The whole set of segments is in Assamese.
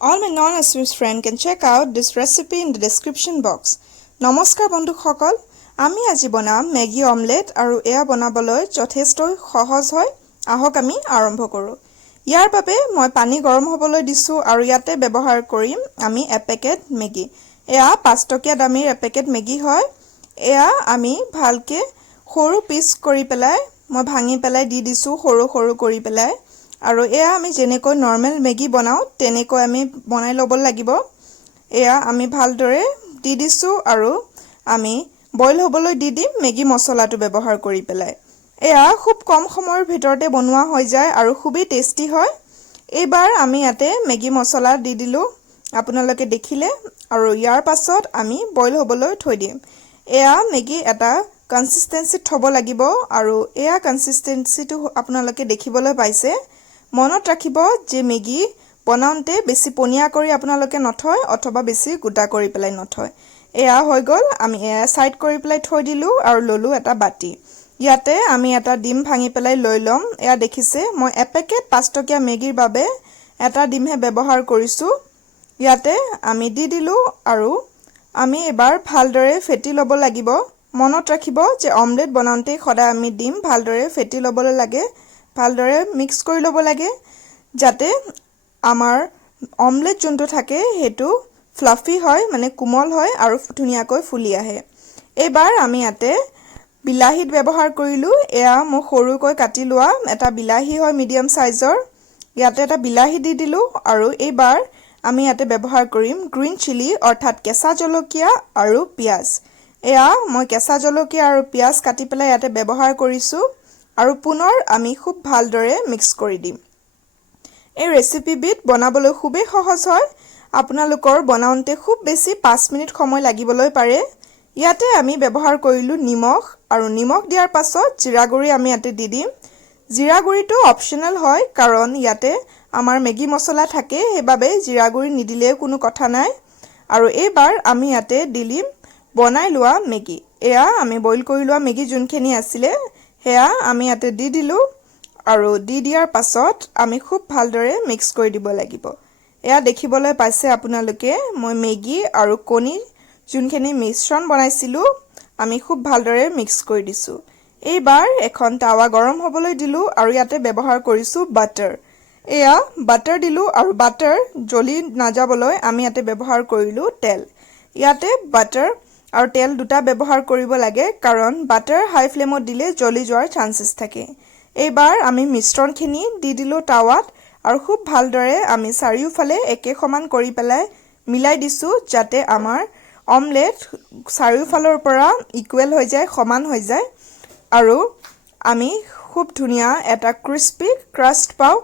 All my non-Swiss friends can check out this recipe in the description box. নমস্কাৰ বন্ধুসকল, আমি আজি বনাম মেগী অমলেট আৰু এয়া বনাবলৈ যথেষ্ট সহজ হয়। আহক আমি আৰম্ভ কৰো। ইয়াৰ বাবে মই পানী গৰম হ'বলৈ দিছো আৰু ইয়াতে ব্যৱহাৰ কৰিম আমি এপেকেট মেগী। এয়া 5 টকীয়া দামীৰ এপেকেট মেগী হয়। এয়া আমি ভালকে সৰু পিচ কৰি পেলাই মই ভাঙি পেলাই দি দিছো সৰু সৰু কৰি পেলাই। আৰু এয়া আমি যেনেকৈ নৰমাল মেগী বনাও তেনেকৈ আমি বনাই ল'ব লাগিব। এয়া আমি ভালদৰে দি দিছো আৰু আমি বইল হ'বলৈ দি দিম মেগী মছলাটো ব্যৱহাৰ কৰি পেলাই। এয়া খুব কম সময়ৰ ভিতৰতে বনোৱা হৈ যায় আৰু খুবই টেষ্টি হয়। এইবাৰ আমি ইয়াতে মেগী মছলা দি দিলো আপোনালোকে দেখিলে আৰু ইয়াৰ পাছত আমি বইল হ'বলৈ থৈ দিম। এয়া মেগী এটা কনসিস্টেন্সি থব লাগিব আৰু এয়া কনসিস্টেন্সিটো আপোনালোকে দেখিবলৈ পাইছে। মনত ৰাখিব যে মেগী বনাওঁতে বেছি পনিয়া কৰি আপোনালোকে নথয় অথবা বেছি গুটা কৰি পেলাই নথয়। এয়া হৈ গ'ল আমি এয়া সাইড কৰি পেলাই থৈ দিলো আৰু ললো এটা বাটি। ইয়াতে আমি এটা ডিম ভাঙি পেলাই লৈ লম। এয়া দেখিছে মই এপেকেট 5 টকীয়া মেগীৰ বাবে এটা ডিমহে ব্যৱহাৰ কৰিছো। ইয়াতে আমি দি দিলো আৰু আমি এবাৰ ভালদৰে ফেটি ল'ব লাগিব। মনত ৰাখিব যে অমলেট বনাওঁতে সদায় আমি ডিম ভালদৰে ফেটি ল'বলৈ লাগে। ভালদৰে মিক্স কৰি ল'ব লাগে যাতে আমাৰ অমলেট যোনটো থাকে হেতু ফ্লাফি হয় মানে কোমল হয় আৰু ধুনিয়াকৈ ফুলি আহে। এবাৰ আমি ইয়াতে বিলাহীত ব্যৱহাৰ কৰিলো। এয়া মই সৰুকৈ কাটি লোৱা এটা বিলাহী হয় মিডিয়াম সাইজৰ। ইয়াতে এটা বিলাহী দি দিলো আৰু এবাৰ আমি ইয়াতে ব্যৱহাৰ কৰিম গ্ৰীন চিলি অৰ্থাৎ কেঁচা জলকীয়া আৰু পিয়াজ। এয়া মই কেঁচা জলকীয়া আৰু পিয়াজ কাটি পেলাই ইয়াতে ব্যৱহাৰ কৰিছো আৰু পুনৰ আমি খুব ভালদৰে মিক্স কৰি দিম। এই ৰেচিপিবিধ বনাবলৈ খুবেই সহজ হয়। আপোনালোকৰ বনাওঁতে খুব বেছি 5 মিনিট সময় লাগিবলৈ পাৰে। ইয়াতে আমি ব্যৱহাৰ কৰিলো নিমখ আৰু নিমখ দিয়াৰ পাছত জিৰা গুৰি আমি ইয়াতে দি দিম। জিৰা গুৰিটো অপচনেল হয় কাৰণ ইয়াতে আমাৰ মেগী মছলা থাকে সেইবাবে জিৰা গুৰি নিদিলে কোনো কথা নাই। আৰু এবাৰ আমি ইয়াতে দিলিম বনাই লোৱা মেগী। এয়া আমি বইল কৰি লোৱা মেগী যোনখিনি আছিলে হেয়া আমি ইয়াতে দি দিলো আৰু দি দিয়াৰ পাছত আমি খুব ভালদৰে মিক্স কৰি দিব লাগিব। এয়া দেখিবলৈ পাইছে আপোনালোকে মই মেগী আৰু কণী যোনখিনি মিশ্ৰণ বনাইছিলো আমি খুব ভালদৰে মিক্স কৰি দিছো। এইবাৰ এখন তাৱা গৰম হ'বলৈ দিলো আৰু ইয়াতে ব্যৱহাৰ কৰিছো বাটাৰ। এয়া বাটাৰ দিলো আৰু বাটাৰ জ্বলি নাযাবলৈ আমি ইয়াতে ব্যৱহাৰ কৰিলো তেল। ইয়াতে বাটাৰ আৰু তেল দুটা ব্যৱহাৰ কৰিব লাগে কাৰণ বাটাৰ হাই ফ্লেমত দিলে জ্বলি যোৱাৰ চান্সেছ থাকে। এইবাৰ আমি মিশ্ৰণখিনি দি দিলো তাৱাত আৰু খুব ভালদৰে আমি চাৰিওফালে একে সমান কৰি পেলাই মিলাই দিছো যাতে আমাৰ অমলেট চাৰিওফালৰ পৰা ইকুৱেল হৈ যায় সমান হৈ যায় আৰু আমি খুব ধুনিয়া এটা ক্ৰিস্পি ক্ৰাষ্ট পাও।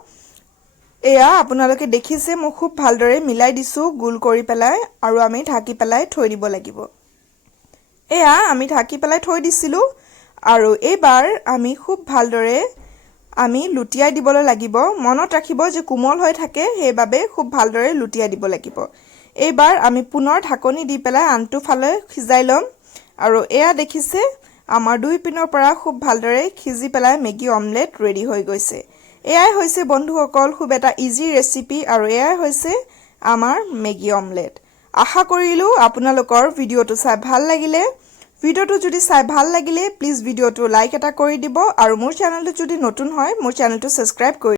এয়া আপোনালোকে দেখিছে মই খুব ভালদৰে মিলাই দিছো গোল কৰি পেলাই আৰু আমি ঢাকি পেলাই থৈ দিব লাগিব। এয়া আমি ঢাকি পেলাই থৈ দিছিলো আৰু এবাৰ আমি খুব ভালদৰে আমি লুটিয়াই দিবলৈ লাগিব। মনত ৰাখিব যে কোমল হৈ থাকে সেইবাবে খুব ভালদৰে লুটিয়াই দিব লাগিব। এইবাৰ আমি পুনৰ ঢাকনি দি পেলাই আনটো ফালে সিজাই লম আৰু এয়া দেখিছে আমাৰ দুই পিনৰ পৰা খুব ভালদৰে সিজি পেলাই মেগী অমলেট ৰেডি হৈ গৈছে। এয়াই হৈছে বন্ধুসকল খুব এটা ইজি ৰেচিপি আৰু এয়াই হৈছে আমাৰ মেগী অমলেট। আশা কৰিলো আপোনালোকৰ ভিডিঅটো চাই ভাল লাগিলে। ভিডিঅটো যদি চাই ভাল লাগিলে প্লিজ ভিডিঅটো লাইক এটা কৰি দিব আৰু মোৰ চেনেলটো যদি নতুন হয় মোৰ চেনেলটো সাবস্ক্ৰাইব কৰি